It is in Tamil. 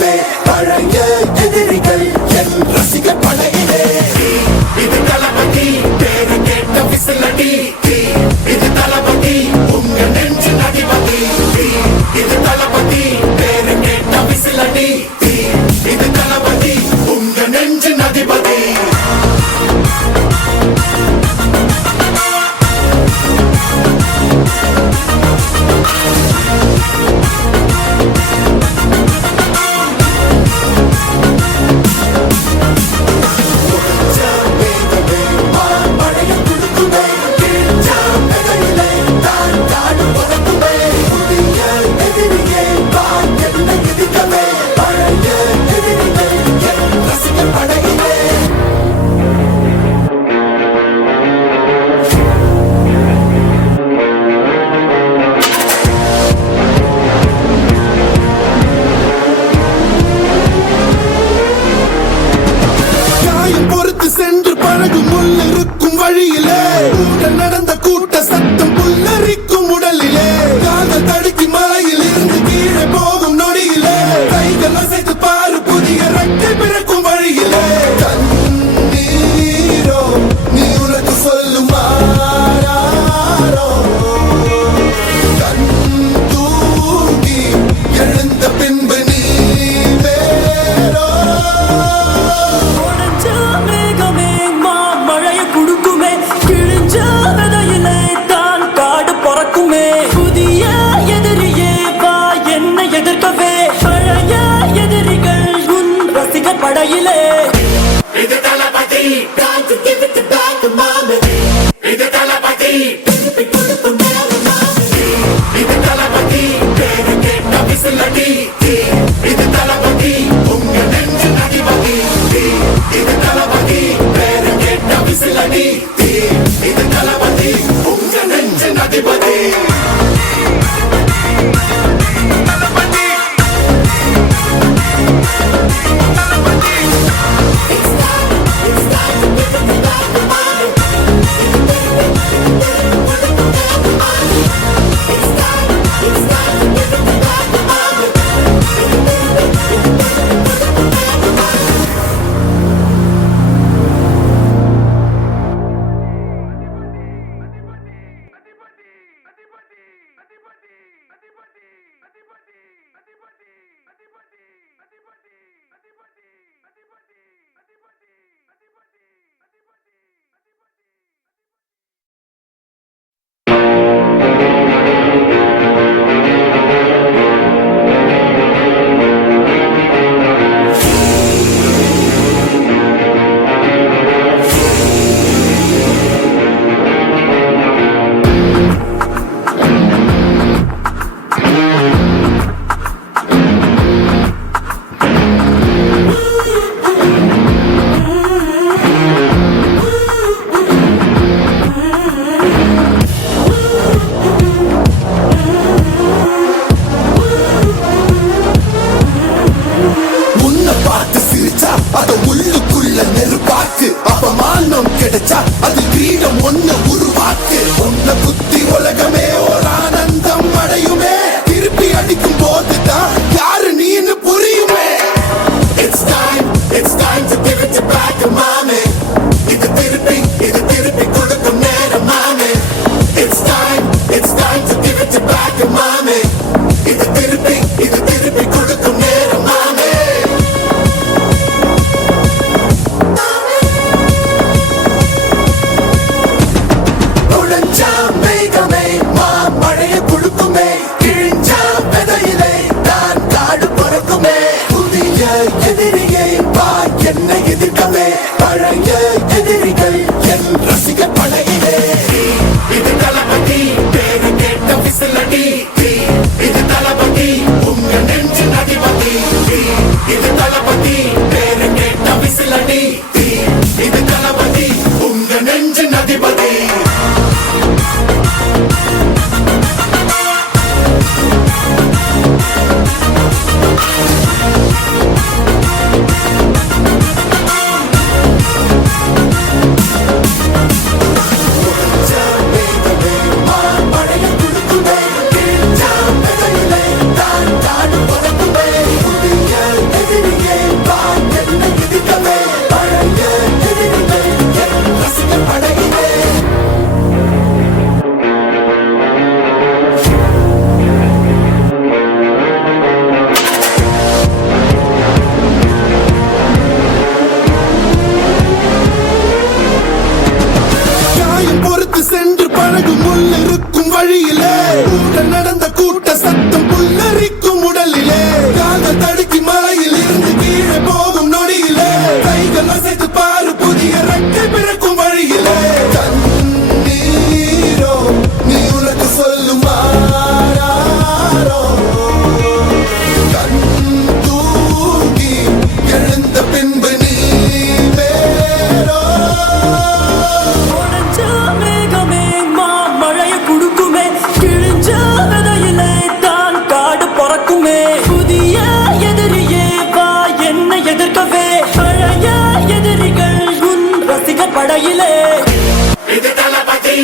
நதிபதே பழைய எதிரிகள் என் ரசிக படையிலே இது தளபதி பேரு கேட்ட விசிலடி இது தளபதி உங்க நெஞ்சு நதிபதி இது தளபதி பேரு கேட்ட விசிலடி இது தளபதி உங்க நெஞ்சு நதிபதி சென்று பழகும் முள்ளிருக்கும் வழியிலே நடந்த கூட்ட சத்தம் புல்லரிக்கும் உடலிலே காதல் தடுக்கி மலையில் இருந்து கீழே போகும் நொடியிலே கைகள் அசைத்து பாரு புதிய ரெக்கை பிறக்கும் வழியிலே கண்ணீரோ நீ உனக்கு சொல்லும் கண் தூங்கி எழுந்த பின்பு நீ வேறோ படையிலே இது தளபதி time to give it back to mama இது தளபதி திருப்பி கொடுக்கும் நேரம் மாமி இது தளபதி பேரு கேட்ட விசிலடி இது தளபதி உங்க நெஞ்சு நதிபதி இது தளபதி பேரு கேட்ட விசிலடி இது தளபதி உங்க நெஞ்சு நதிபதி கிடைச்சா அது கிரீடம் ஒண்ணு உருவாக்கு உன்னை குத்தி உலகமே ஒரு ஆனந்தம் அடையுமே திருப்பி அடிக்கும் போதுதான் யாரு நீன்னு புரியுமே It's time to give it back to mommy இது திருப்பி கொடுக்கும் நேரம் மாமே It's time to give it back to mommy இது திருப்பி கொடுக்கும் நேரம் மாமே நுழைஞ்சா மேகமே படையிலே இது தளபதி